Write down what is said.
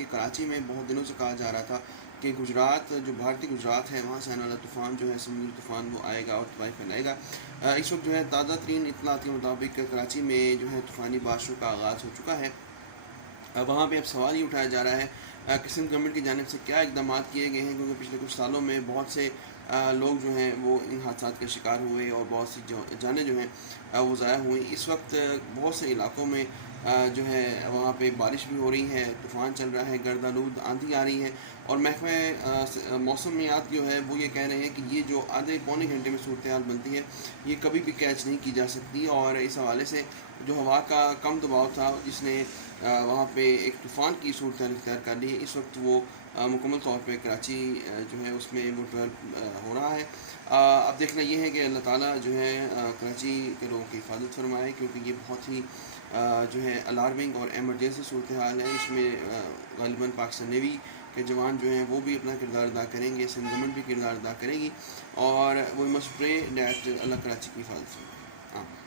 کہ کراچی میں بہت دنوں سے کہا جا رہا تھا کہ گجرات جو بھارتی گجرات ہے وہاں سے آنے والا طوفان جو ہے سمندری طوفان وہ آئے گا اور تباہی پھیلائے گا۔ اس وقت جو ہے تازہ ترین اطلاعات کے مطابق کراچی میں جو ہے طوفانی بارشوں کا آغاز ہو چکا ہے۔ وہاں پہ اب سوال یہ اٹھایا جا رہا ہے کہ سندھ گورنمنٹ کی جانب سے کیا اقدامات کیے گئے ہیں، کیونکہ پچھلے کچھ سالوں میں بہت سے لوگ جو ہیں وہ ان حادثات کا شکار ہوئے اور بہت سی جانیں جو ہیں وہ ضائع ہوئیں۔ اس وقت بہت سے علاقوں میں جو ہے وہاں پہ بارش بھی ہو رہی ہے، طوفان چل رہا ہے، گرد آلود آندھی آ رہی ہے، اور محکمہ موسمیات جو ہے وہ یہ کہہ رہے ہیں کہ یہ جو آدھے پونے گھنٹے میں صورتحال بنتی ہے یہ کبھی بھی کیچ نہیں کی جا سکتی، اور اس حوالے سے جو ہوا کا کم دباؤ تھا جس نے وہاں پہ ایک طوفان کی صورتحال اختیار کر لی ہے، اس وقت وہ مکمل طور پہ کراچی جو ہے اس میں منتقل ہو رہا ہے۔ اب دیکھنا یہ ہے کہ اللہ تعالیٰ جو ہے کراچی کے لوگوں کی حفاظت فرمائے، کیونکہ یہ بہت ہی جو ہے الارمنگ اور ایمرجنسی صورتحال ہے۔ اس میں غالباً پاکستان نیوی کے جوان جو ہیں وہ بھی اپنا کردار ادا کریں گے، سندھ گورنمنٹ بھی کردار ادا کرے گی، اور وہ مسٹ پرے دیٹ اللہ کراچی کی حفاظت فرمائے۔